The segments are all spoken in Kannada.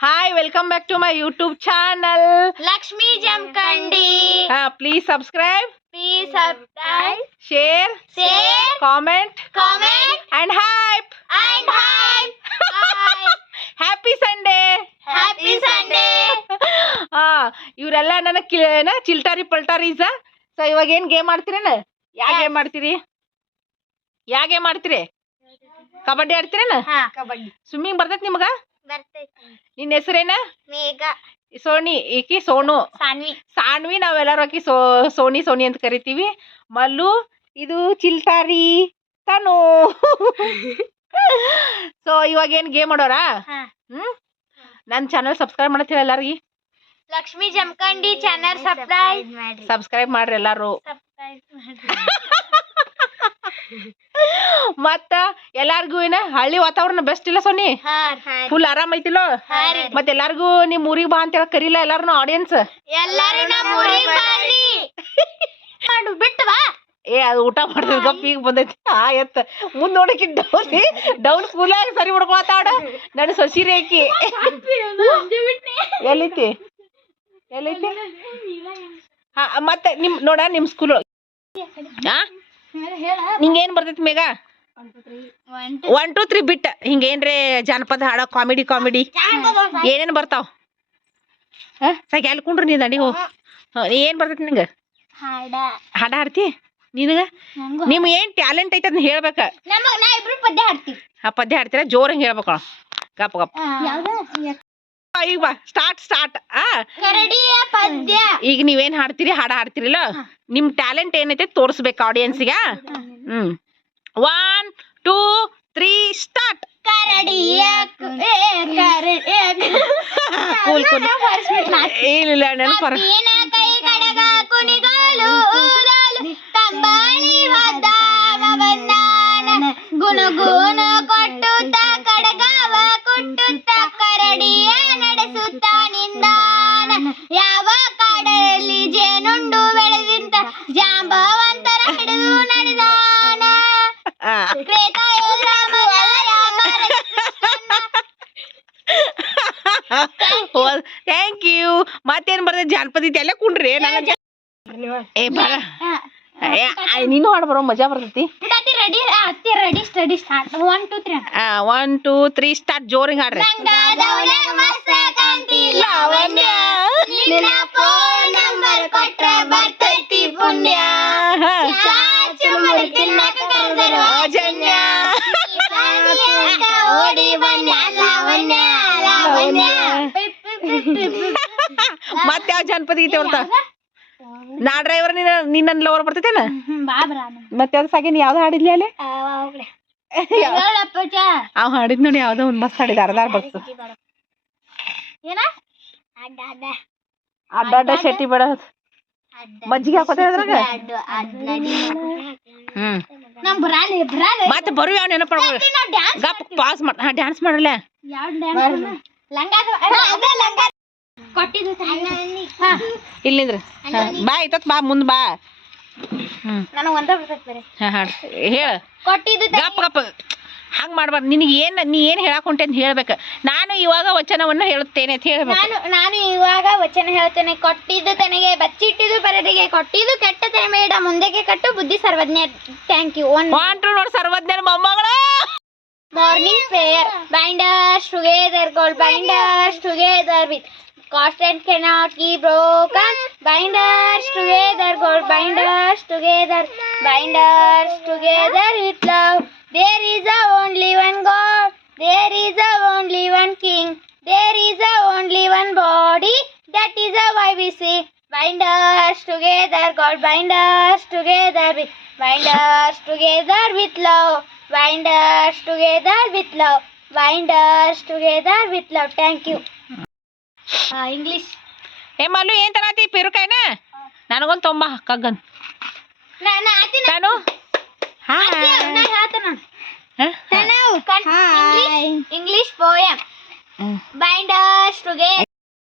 Hi welcome back to my YouTube channel Lakshmi Jamkhandi please subscribe please subscribe share share comment comment and hype and hi happy Sunday happy Sunday ಹಾ ಇವರೆಲ್ಲ ನನ್ನ ಚಿಲ್ಟಾರಿ ಪಲ್ಟಾರೀಸ ಸೊ ಇವಾಗ ಏನ್ ಗೇಮ್ ಆಡ್ತೀರೇನ? ಯಾವ ಗೇಮ್ ಆಡ್ತೀರಿ? ಯಾವ ಗೇಮ್ ಆಡ್ತೀರಿ? ಕಬಡ್ಡಿ ಆಡ್ತೀರೇನ? ಕಬಡ್ಡಿ. ಸ್ವಿಮ್ಮಿಂಗ್ ಬರ್ತೈತಿ ನಿಮ್ಗ? ಬರ್ತೈತಿ. ನಿನ್ನ ಹೆಸರೇನ? ಮೇಘ. ಸೋನಿ. ಈಕಿ ಸೋನು. ಸಾನ್ವಿ. ಸಾನ್ವಿ ನಾವೆಲ್ಲರೂ ಆಕಿ ಸೋ ಸೋನಿ ಸೋನಿ ಅಂತ ಕರಿತೀವಿ. ಮಲ್ಲು ಇದು ಚಿಲ್ತಾರಿ ತಾನು. ಸೊ ಇವಾಗ ಏನ್ ಗೇಮ್ ಆಡೋರ? ಹಾ. ಹ್ಮ್? ನನ್ನ ಚಾನಲ್ ಸಬ್ಸ್ಕ್ರೈಬ್ ಮಾಡತ್ತೀವಿ ಎಲ್ಲರಿಗೆ? ಲಕ್ಷ್ಮಿ ಜಮಖಂಡಿ ಚಾನಲ್ ಸಬ್ಸ್ಕ್ರೈಬ್ ಮಾಡಿ ಸಬ್ಸ್ಕ್ರೈಬ್ ಮಾಡ್ರಿ. ಎಲ್ಲಾರು. ಮತ್ತ ಎಲ್ಲಾರ್ಗು ಏನ ಹಳ್ಳಿ ವಾತಾವರಣ ಬೆಸ್ಟ್ ಇಲ್ಲ ಸೋನಿ? ಹಾ ಹಾ ಫುಲ್ ಆರಾಮ್ ಐತಿಲೋ. ಮತ್ತ ಎಲ್ಲಾರ್ಗು ನಿಮ್ ಊರಿಗ್ ಬಾ ಅಂತ ಹೇಳಕ್ ಕರೀಲ ಎಲ್ಲಾರು ಆಡಿಯನ್ಸ್ ಏ ಅದು ಊಟ ಮಾಡಿದ್ರೆ ಗಪ್ಪ ಈಗ ಬಂದೈತಿ. ಆ ಎತ್ತ. ಮುಂದ್ ನೋಡಕಿ ಡೌನ್. ಡೌನ್ ಫುಲ್ ಆಗಿ ಸರಿ ಮಾತಾಡ. ನನ್ ಸಸಿ ಆಕಿ ಎಲ್ಲೈತಿ? ಎಲ್ಲೈತಿ? ಹಾ ಮತ್ತೆ ನಿಮ್ ನೋಡ ನಿಮ್ ಸ್ಕೂಲ್ ಹಾ ನಿಂಗೆ ಏನ್ ಬರ್ತೈತಿ ಮೇಗ ಒನ್ ಟು ತ್ರೀ ಬಿಟ್ ಹಿಂಗೇನ್ರೆ ಜಾನಪದ ಹಾಡ ಕಾಮಿಡಿ ಕಾಮಿಡಿ. ಏನೇನ್ ಬರ್ತಾವ? ಸಾಕ್ ಎಲ್ಲಿ ಕುಂಡ್ರು ನೀ ದಂಡಿ ಹೋಗ್ ಏನ್ ಬರ್ತೈತಿ ನಿಂಗ? ಹಾಡ. ಹಾಡ ಹಾಡ್ತಿ? ನಿನಗ? ನಂಗೂ ನಿಮ್ ಏನ್ ಟ್ಯಾಲೆಂಟ್ ಐತೆ ಅದನ್ನ ಹೇಳ್ಬೇಕ? ಪದ್ಯ ಹಾಡ್ತೀರ? ಜೋರ್ ಹಂಗ ಹೇಳ್ಬೇಕು ಗಪ್. ಗಪ್ ಈಗ ಬಾ ಸ್ಟಾರ್ಟ್ ಸ್ಟಾರ್ಟ್ ಆ ಈಗ ನೀವೇನ್ ಹಾಡ್ತೀರಿ ಹಾಡ ಹಾಡ್ತಿರಿಲ್ಲ? ನಿಮ್ ಟ್ಯಾಲೆಂಟ್ ಏನೈತೆ ತೋರಿಸ್ಬೇಕು ಆಡಿಯನ್ಸ್ಗೆ ಹ್ಮ್. One two three start? ಇಲ್ಲ ನೆನಪರ ನಡೆಸುತ್ತ ನಿಂದಾನ ಯಾವ ಕಾಡಲ್ಲಿ ಜೇನುಂಡು ಬೆಳೆದಿಂತ ಜಾಂಬವಂತರ ಹಿಡಿದು ನಡೆದಾನ ತ್ರೇತಾಯುಗ ರಾಮನ ಥ್ಯಾಂಕ್ ಯು ಮತ್ತೇನ್ ಬರ್ತದೆ ಜಾನಪದ ಐತಿ ಎಲ್ಲ ಕುಂಡ್ರಿ ನನ್ನ ಏ ಬರ ಏ, ಆ, ನೀನು ಹಾಡ್ ಬರೋ ಮಜಾ ಬರ್ತೈತಿ ready ready ready steady start one two three one two three start ಜೋರಿಂಗ್ ಹಾಡ್ರಿ. ರಂಗದವಳ ಮಸ್ತ ಕಾಂತಿ ಲಾವಣ್ಯ ನಿನ್ನ ಫೋನ್ ನಂಬರ್ ಕೊಟ್ರ ಬರ್ತೈತಿ ಪುಣ್ಯ. ಚಾಚು ಮುರಿ ತಿನ್ನಕ ಕರೆದರು ಅಜನ್ಯ. ಓಡಿ ಬನ್ಯ ಲಾವಣ್ಯ ಲಾವಣ್ಯ ಮತ್ತೆ ಯಾವ ಜನಪದ ಗೀತೆ ಬರ್ತಾವ ನಾ ಡ್ರೈವರ್ ನಿನ್ನ ನಿನ್ನ ಲವರ್ ಬರ್ತೈತೇನ? ಮತ್ತೆ ಅದ್ ಸಾಗಿನ ನೀ ಯಾವ್ದು ಹಾಡಿದ್ಲಿ ಅಲ್ಲಿ? ಅವ್ ಹಾಡಿದ್ ನೋಡಿ ಯಾವ್ದೋ ಒಂದ್ ಮಸ್ತ್ ಹಾಡಿದ ಅರ್ಧ ಬಸ್ ಅಡ್ಡ ಅಡ್ಡ. ಶೆಟ್ಟಿ ಬೇಡ ಮಜ್ಜಿಗೆ ಹಾಕೋತ ಅದ್ರಾಗ? ಹ್ಮ್. ಮತ್ತೆ ಬರು ಯಾವ ನೆನಪ ಗಪ್ ಪಾಸ್ ಮಾಡ ಹಾ ಡ್ಯಾನ್ಸ್ ಮಾಡಲ್ಲ? ಇಲ್ಲಿಂದ್ರ ಬಾ ಇತ್ತ ಬಾ ಮುಂದ್ ಬಾ. ನನಗೆ ಒಂದ ಬರ್ತೈತೆ ಬೇರೆ. ಹಾ ಹಾಡ್ ಹೇಳ. ಕೊಟ್ಟಿದ್ದು ಗಪ್ ಗಪ್ ಹಂಗ್ ಮಾಡ್ಬಾರ್ದು. ನಿನಗೆ ಏನ್ ನೀ ಏನ್ ಹೇಳಕ್ ಹೊಂಟೆ ಅಂತ ಹೇಳ್ಬೇಕು. ನಾನು ಇವಾಗ ವಚನವನ್ನು ಹೇಳುತ್ತೇನೆ ಅಂತ ಹೇಳ್ಬೇಕು. ನಾನು ನಾನು ಇವಾಗ ವಚನ ಹೇಳ್ತೇನೆ. ಕೊಟ್ಟಿದ್ದು ತನಗೆ ಬಚ್ಚಿಟ್ಟಿದ್ದು ಬರದಿಗೆ ಕೊಟ್ಟಿದ್ದು ಕೆಟ್ಟ ಮೇಡ ಮುಂದೆಗೆ ಕಟ್ಟು ಬುದ್ಧಿ ಸರ್ವಜ್ಞ. ಥ್ಯಾಂಕ್ ಯು ಒನ್ ವಾಂಟ್ರು ನೋಡಿ ಸರ್ವಜ್ಞರ ಮೊಮ್ಮಗಳು. Morning prayer binders together gold binders together with constant cannot be broken. Binders together gold binders together. Binders together with love. There is a only one god. There is a only one king. There is a only one body. That is a why we say. Binders together gold binders together with binders together with love. Binders together with love. Binders together with love. Thank you English ಏ ಮಲ್ಲು ಏನ್ ತರತಿ ಪಿರುಕಾಯ್ನ? ನನಗೊಂದು ತೊಂಬ ಕಗ್ಗನ್. ನಾನು? English poem binders together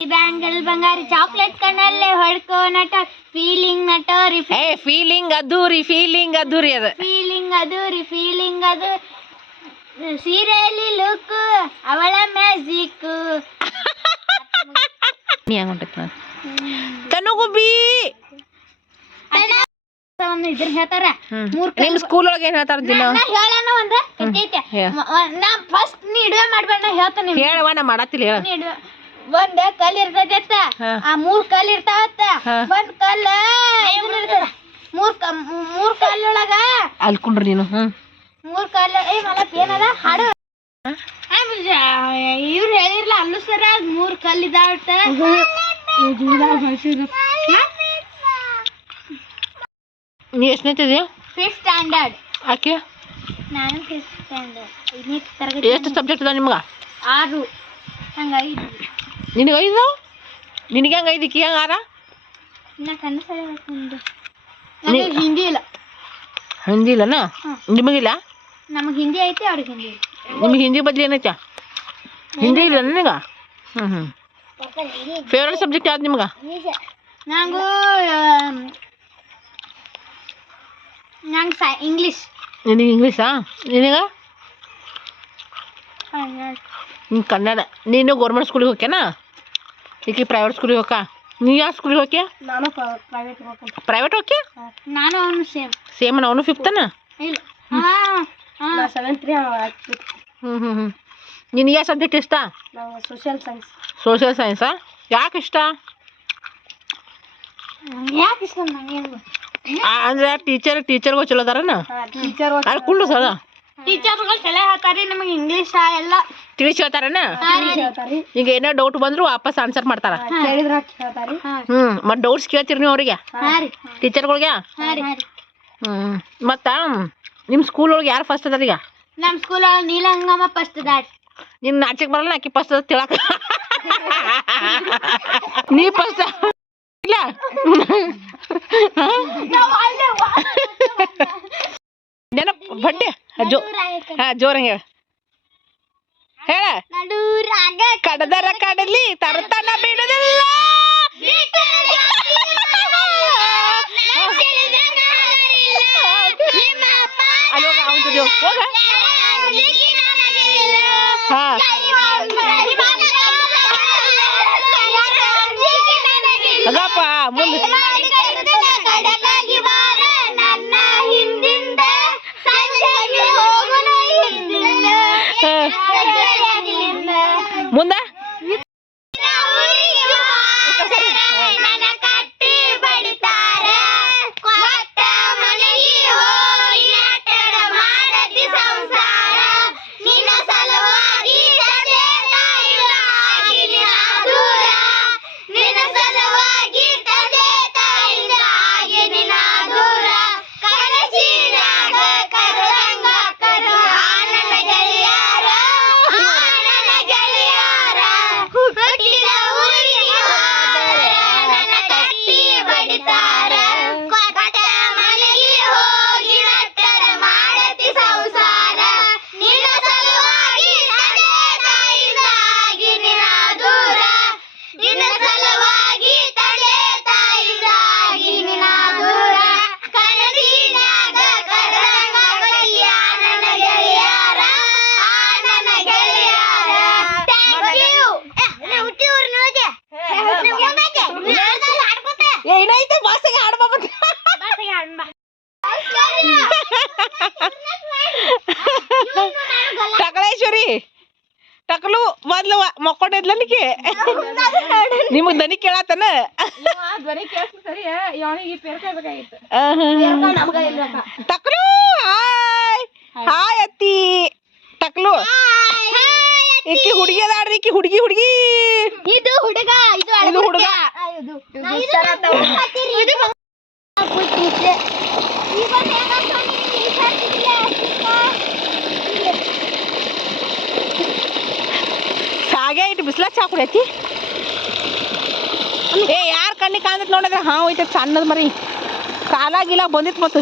bangle ಬಂಗಾರಿ ಚಾಕ್ಲೇಟ್ ಕಣ್ಣಲ್ಲೇ ಹೊಡ್ಕೋ ನಟ ಫೀಲಿಂಗ್ ನಟ ಏ ಫೀಲಿಂಗ್ ಅದೂರಿ ಫೀಲಿಂಗ್ ಅದೂರಿ ಅದು. ಫೀಲಿಂಗ್ ಅದು ರೀ ಫೀಲಿಂಗ್ ಅದು ಸೀರೆಯಲ್ಲಿ ಲುಕ್ ಅವಳ ಮ್ಯಾಜಿಕ್ ಹೊಂಟೈತಿ ನಾನು ತನುಗುಬ್ಬಿ ಒಂದು ಇದ್ರ ಹೇಳ್ತಾರ ನಿಮ್ ಸ್ಕೂಲ್ ಒಳಗೆ ಏನ್ ಹೇಳ್ತಾರ ದಿನ? ನಾ ಹೇಳಣ ಒಂದ ನಾ ಫಸ್ಟ್ ನೀ ಇಡುವೆ ಮಾಡ್ಬೇಡ ನಾ ಹೇಳ್ತಾನೆ ಹೇಳವ ನಾ ಮಾಡತ್ತಿಲ್ಲ ಹೇಳ. ಒಂದ್ ಕಲ್ ಇರ್ತೈತಿ ಆ ಮೂರ್ ಕಲ್ ಇರ್ತಾವತ್ತ. ಒಂದ್ ಕಲ್ಲ ಮೂರ್ ಮೂರ್ ಕಲ್ಲೊಳಗ ಅಲ್ಕೊಂಡ್ರಿ ನೀನು ಮೂರ್ ಕಲ್ಲ ಏ ಏನದ? ಹಾಡು. ಇವ್ರು ಹೇಳಿರ್ಲ ಅಲ್ಲು ಸರ ಮೂರ್ ಕಲ್ ನೀ ಎಷ್ಟನೇತಿದ್ಯಾ ಫಿಫ್ತ್ ಸ್ಟ್ಯಾಂಡರ್ಡ್ ಆಕೆ ನಾನು ಫಿಫ್ತ್ ಸ್ಟ್ಯಾಂಡರ್ಡ್ ತರಗತಿ ಎಷ್ಟು ಸಬ್ಜೆಕ್ಟ್ ಅದ ನಿಮ್ಗ? ಆರು. ಹಂಗಾಗಿ ನಿನಗೆ ಐದು? ನಿನಗೆ ಹೆಂಗ ಐದಿಕ್ಕಿ ಹೆಂಗ ಆರ? ನಾ ಕನ್ನಡ ಹಿಂದಿ ಇಲ್ಲ. ಹಿಂದಿ ಇಲ್ಲನಾ. ನಿಮಗಿಲ್ಲ? ನಮಗೆ ಹಿಂದಿ ಐತಿ ಅವ್ರಿಗೆ ಹಿಂದಿ ಇಲ್ಲ ನಿಮಗೆ ಹಿಂದಿ ಬದ್ಲಿ ಏನೈತ? ಹಿಂದಿ ಇಲ್ಲ ನಿನಗ? ಹ್ಞೂ ಹ್ಞೂ ಫೇವ್ರೆಟ್ ಸಬ್ಜೆಕ್ಟ್ ಯಾವ್ದು ನಿಮ್ಗೆ? ನಂಗೂ ನಂಗೆ ಸೈ ಇಂಗ್ಲೀಷ್ ನಿನಗೆ ಇಂಗ್ಲೀಷಾ ನಿನಗೆ? ನಿಂಗೆ ಕನ್ನಡ. ನೀನು ಗೌರ್ಮೆಂಟ್ ಸ್ಕೂಲಿಗೆ ಹೋಗ್ಯಾನಾ? ಈಕೆ ಪ್ರೈವೇಟ್ ಸ್ಕೂಲಿಗೆ ಹೋಗ ನೀ ಯಾವ ಸ್ಕೂಲಿಗೆ ಹೋಗ್ಯ? ನಾನು ಪ್ರೈವೇಟ್ ಪ್ರೈವೇಟ್ ಹೋಗ್ಯ? ನಾನು ಅವನು ಸೇಮ್ ಸೇಮ್ ಅವನು ಫಿಫ್ತನಾ ಇಲ್ಲ. ಹಾಂ ಹಾಂ. ಸೆವೆಂತ್ ರೀ ಹ್ಞೂ ಹ್ಞೂ ಹ್ಞೂ ನಿನಗೆ ಯಾವ ಸಬ್ಜೆಕ್ಟ್ ಇಷ್ಟ? ನಾವು ಸೋಷಿಯಲ್ ಸೈನ್ಸ್ ಸೋಷಿಯಲ್ ಸೈನ್ಸಾ ಯಾಕೆ ಇಷ್ಟ? ಯಾಕೆ ಇಷ್ಟ ಅಂದ್ರೆ ಟೀಚರ್ ಟೀಚರ್ಗೂ ಚಲೋ ಅದಾರನ? ಟೀಚರ್ ಅಲ್ಲಿ ಕುಂಡು ಸದ ಟೀಚರ್ಗಳು ಸಲಹೆ ಹೇಳ್ತಾರೆ ನಮಗೆ ಇಂಗ್ಲೀಷ್ ಎಲ್ಲ. ತಿಳಿಸಿ ಹೇಳ್ತಾರನ? ಹೇಳ್ತಾರಿ. ಈಗ ಏನೋ ಡೌಟ್ ಬಂದ್ರು ವಾಪಸ್ ಆನ್ಸರ್ ಮಾಡ್ತಾರ. ಹ್ಮ್ ಮತ್ತು ಡೌಟ್ಸ್ ಕೇಳ್ತೀರಿ ನೀವು ಅವ್ರಿಗೆ? ಟೀಚರ್ಗಳಿಗೆ ಹ್ಮ್ ಮತ್ತ? ನಿಮ್ ಮತ್ತು ನಿಮ್ಮ ಸ್ಕೂಲ್ ಒಳಗೆ ಯಾರು ಫಸ್ಟ್ ಅದಾರ ಈಗ? ನಮ್ಮ ಸ್ಕೂಲ್ ಒಳಗೆ ನೀಲಂಗಮ್ಮ ಫಸ್ಟ್ ದಾಟ್ ನಿನ್ನ ನಾಚಿಕ್ ಬರಲ್ಲ ಆಕಿ ಫಸ್ಟ್ ಅದ ತಿಳಕ ನೀ ಫಸ್ಟ್ ಇಲ್ಲ ನೆನಪ್ ಬಡ್ಡೆ ಜೋ ಹಾ ಜೋರಂಗ ಹೇಳ ಹೇಳ ನಡುರಾಗ ಕಡದರ ಕಡಲಿ ತರತನ ಬಿಡುದಿಲ್ಲ ಅಲ್ಲಿ ಹೋಗ ಅವನ ಜೊತೆ ಹೋಗ ಹಾ ಹಂಗಪ್ಪ ಮುಂದೆ ನನ್ನ ಮಕ್ಕೊಂಡಿದ್ಲನಿಗೆ ನಿಮಗ್ ದನಿ ಕೇಳತ್ತನ ಧ್ವನಿ ಕೇಳಿಸ್ ಸರಿ ಇವನಿಗೆ ಪೇರ್ಕೋಬೇಕಾಗಿತ್ತು ಟಕ್ಲು ಹಾಯ್ ಹಾಯ್ ಅತ್ತಿ ತಕ್ಲು ಈಕಿ ಹುಡುಗಿ ಅದಾಡ್ರಿ ಈಕಿ ಹುಡುಗಿ ಹುಡುಗಿ ಇದು ಹುಡುಗ ಇದು ಇದು ಹುಡುಗ ಸಾಗೆ ಕುಡಿಯತಿ ಏ ಯಾರ್ ಕಣ್ಣಿಗೆ ಕಾಣ್ತೈತೆ ನೋಡಿದ್ರೆ? ಹಾ ಹೋಯ್ತೈತೆ ಸಣ್ಣದ ಮರಿ. ಕಾಲ ಗೀಲ ಬಂದಿತ್ತು ಮತ್ತು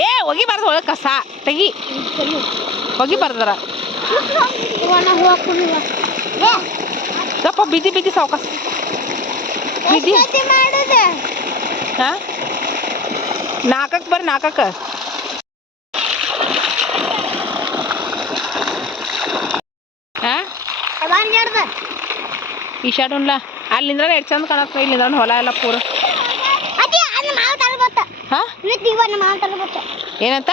ಏ ಒಗಿಬಾರ್ದು ಒಳಗೆ ಕಸ. ತೆಗಿ. ಒಗಿಬಾರ್ದಾರ ಸ್ವಲ್ಪ ಬಿದ್ದಿ ಬಿದ್ದಿ ಸಾವ್ಕಾಸ. ಮಾಡುದು? ಹಾ? ನಾಲ್ಕಕ್ಕೆ ಬರ್ರಿ ನಾಲ್ಕಕ್ಕೆ ಈ ಶಾಟ್ ಉಣ್ಲ ಅಲ್ಲಿಂದ ಎಷ್ಟು ಚಂದ ಕಾಣತ್ ಇಲ್ಲಿಂದ ಹೊಲ ಎಲ್ಲ ಪೂರ. ಏನಂತ?